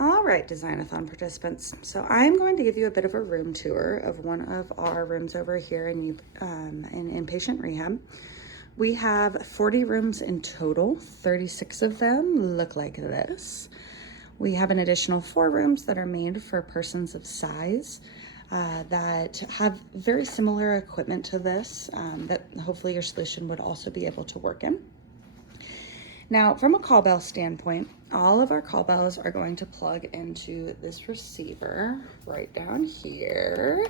All right, Design-a-thon participants. So I'm going to give you a bit of a room tour of one of our rooms over here in inpatient rehab. We have 40 rooms in total. 36 of them look like this. We have an additional 4 rooms that are made for persons of size that have very similar equipment to this that hopefully your solution would also be able to work in. Now, from a call bell standpoint, all of our call bells are going to plug into this receiver right down here.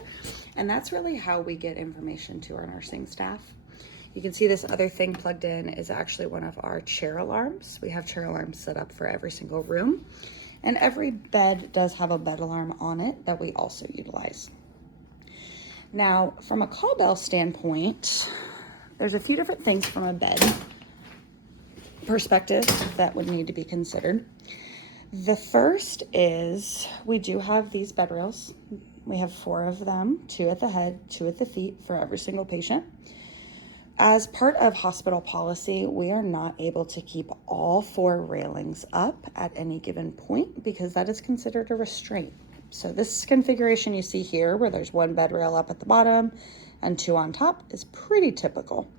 And that's really how we get information to our nursing staff. You can see this other thing plugged in is actually one of our chair alarms. We have chair alarms set up for every single room. And every bed does have a bed alarm on it that we also utilize. Now, from a call bell standpoint, there's a few different things from a bed perspective that would need to be considered. The first is we do have these bed rails. We have 4 of them, 2 at the head, 2 at the feet for every single patient. As part of hospital policy, we are not able to keep all 4 railings up at any given point because that is considered a restraint. So this configuration you see here where there's 1 bed rail up at the bottom and 2 on top is pretty typical.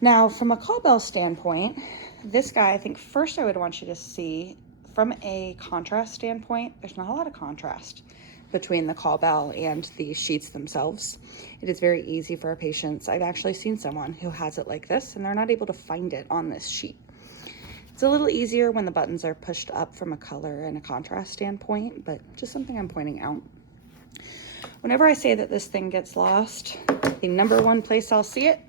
Now, from a call bell standpoint, this guy, I think first I would want you to see from a contrast standpoint, there's not a lot of contrast between the call bell and the sheets themselves. It is very easy for our patients. I've actually seen someone who has it like this and they're not able to find it on this sheet. It's a little easier when the buttons are pushed up from a color and a contrast standpoint, but just something I'm pointing out. Whenever I say that this thing gets lost, the number 1 place I'll see it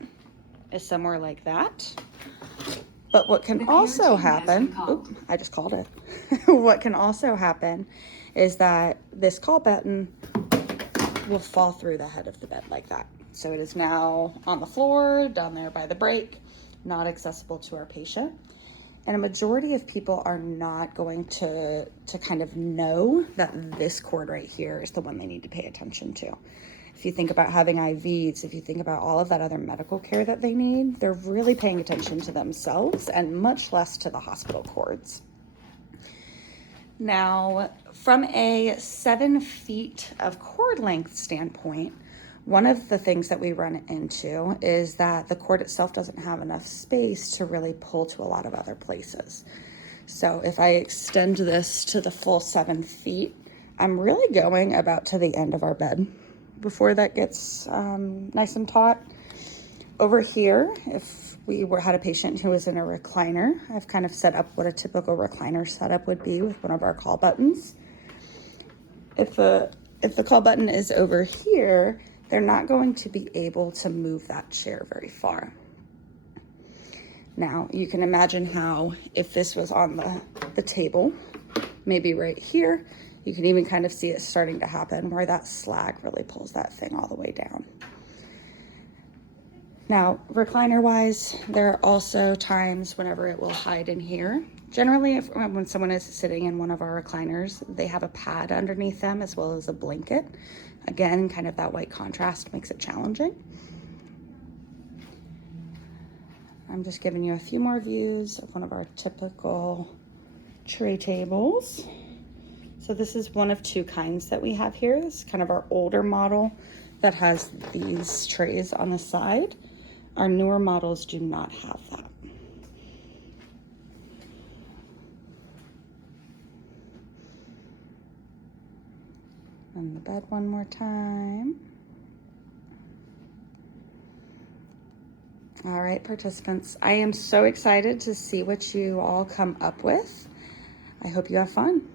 is somewhere like that. But what can also happen, I just called it. What can also happen is that this call button will fall through the head of the bed like that. So it is now on the floor, down there by the break, not accessible to our patient. And a majority of people are not going to kind of know that this cord right here is the one they need to pay attention to. If you think about having IVs, if you think about all of that other medical care that they need, they're really paying attention to themselves and much less to the hospital cords. Now, from a 7 feet of cord length standpoint, one of the things that we run into is that the cord itself doesn't have enough space to really pull to a lot of other places. So if I extend this to the full 7 feet, I'm really going about to the end of our bed before that gets nice and taut. Over here, if we had a patient who was in a recliner, I've kind of set up what a typical recliner setup would be with one of our call buttons. If the call button is over here, they're not going to be able to move that chair very far. Now, you can imagine how if this was on the table, maybe right here, you can even kind of see it starting to happen where that slag really pulls that thing all the way down. Now, recliner-wise, there are also times whenever it will hide in here. Generally, when someone is sitting in one of our recliners, they have a pad underneath them as well as a blanket. Again, kind of that white contrast makes it challenging. I'm just giving you a few more views of one of our typical tray tables. So this is one of 2 kinds that we have here. This is kind of our older model that has these trays on the side. Our newer models do not have that. And the bed one more time. All right, participants, I am so excited to see what you all come up with. I hope you have fun.